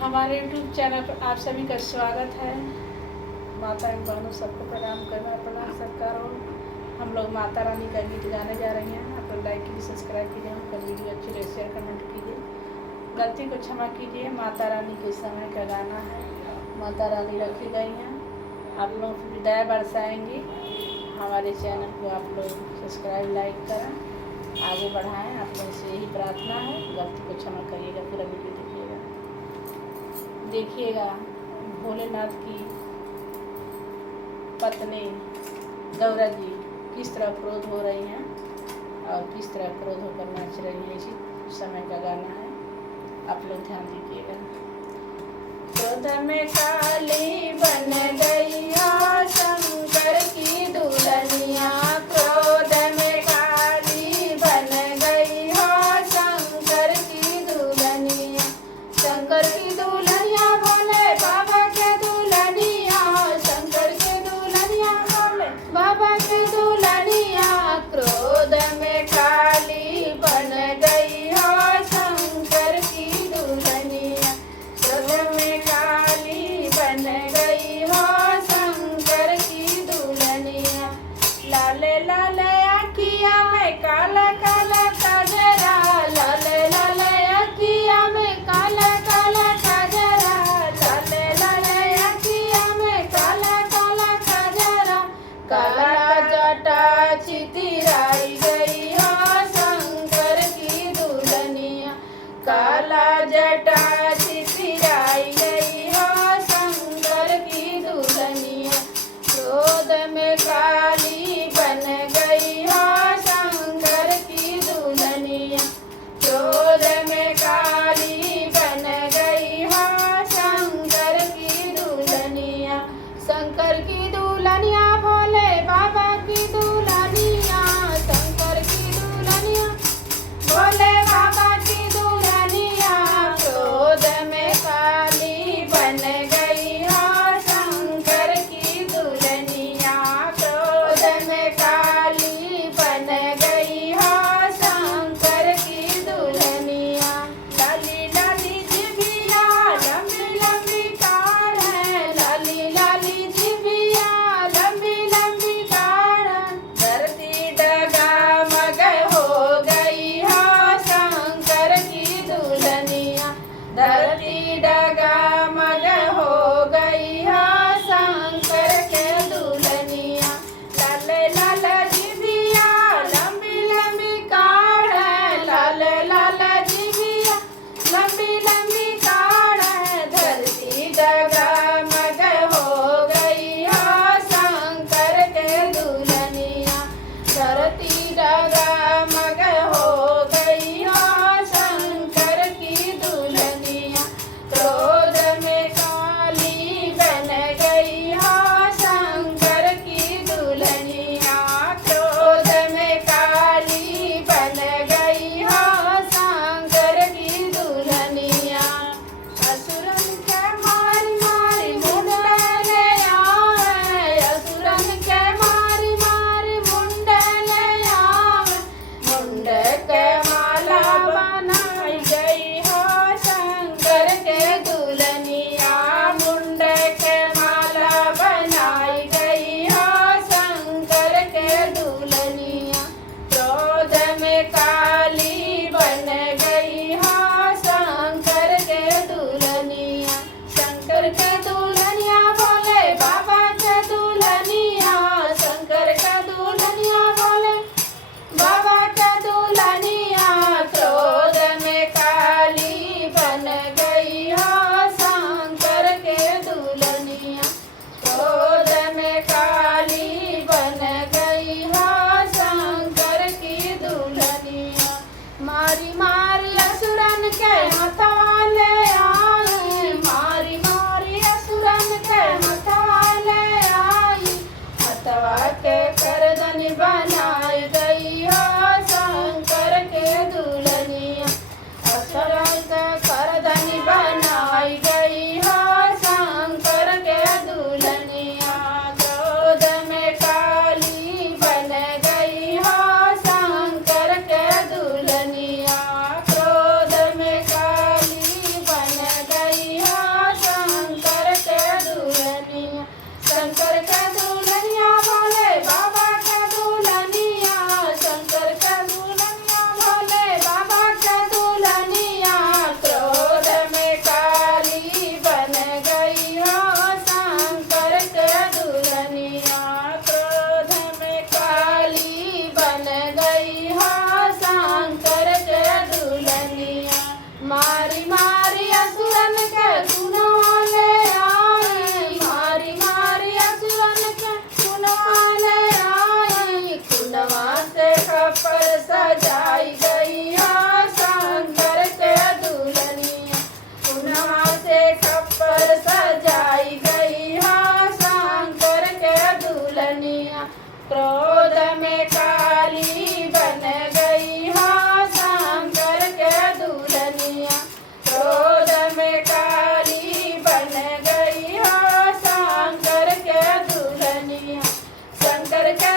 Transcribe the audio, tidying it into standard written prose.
हमारे YouTube channel पर आप सभी का स्वागत है। माता एवं बहनों सबको प्रणाम करना प्रणाम सत्कार। और हम लोग माता रानी का गीत गाने जा रहे हैं। आप लोग लाइक कीजिए, सब्सक्राइब कीजिए, हम पर वीडियो अच्छी लगे शेयर कमेंट कीजिए, गलती को क्षमा कीजिए। माता रानी के समय का गाना है। माता रानी रखी गई हैं, आप लोग दया बरसाएंगी। हमारे चैनल को आप लोग सब्सक्राइब लाइक करें, आगे बढ़ाएं। आप लोगों से यही प्रार्थना है, गलती को क्षमा करिएगा। पूरा वीडियो देखिएगा। भोलेनाथ की पत्नी गौरा जी किस तरह क्रोध हो रही हैं और किस तरह क्रोध होकर नाच रही है, इसी समय का गाना है। आप लोग ध्यान दीजिएगा। क्रोध में काली बन गई शंकर की दुल्हनिया, क्रोध में काली बन गई शंकर की दुल्हनिया। शंकर की दुल्हनिया भोले बाबा के दुल्हनिया, शंकर के दुल्हनिया भोले बाबा के दुल्हनिया। क्रोध में काली बन गई शंकर की दुल्हनिया, क्रोध में काली बन गई शंकर की दुल्हनिया। लाले लाले अखिया में काला काला कजरा, लाले लाले अखिया में काला काला कजरा, लाले लाले अखिया में काला काला कजरा। काला जटा छितराई गई शंकर की दुल्हनिया, काला जटा छितराई गई शंकर की दुल्हनिया। क्रोध में काली बन गई शंकर की दुल्हनिया, क्रोध में काली बन गई शंकर की दुल्हनिया। शंकर की दुल्हनिया भोले बाबा की दुल्हनिया, शंकर की दुल्हनिया भोले बाबा की दुल्हनिया। क्रोध गुणवाले आई मारी मारी असुरन के गुणवाले आई खुनवा से खप्पर सजाई गई हा शंकर के दुल्हनिया खुनवा से खप्पर सजाई गई हा शंकर के दुल्हनिया क्रोध में काली बन गई हा शंकर के दुल्हनिया क्रोध में काली बन गई हा शंकर के दुल्हनिया शंकर के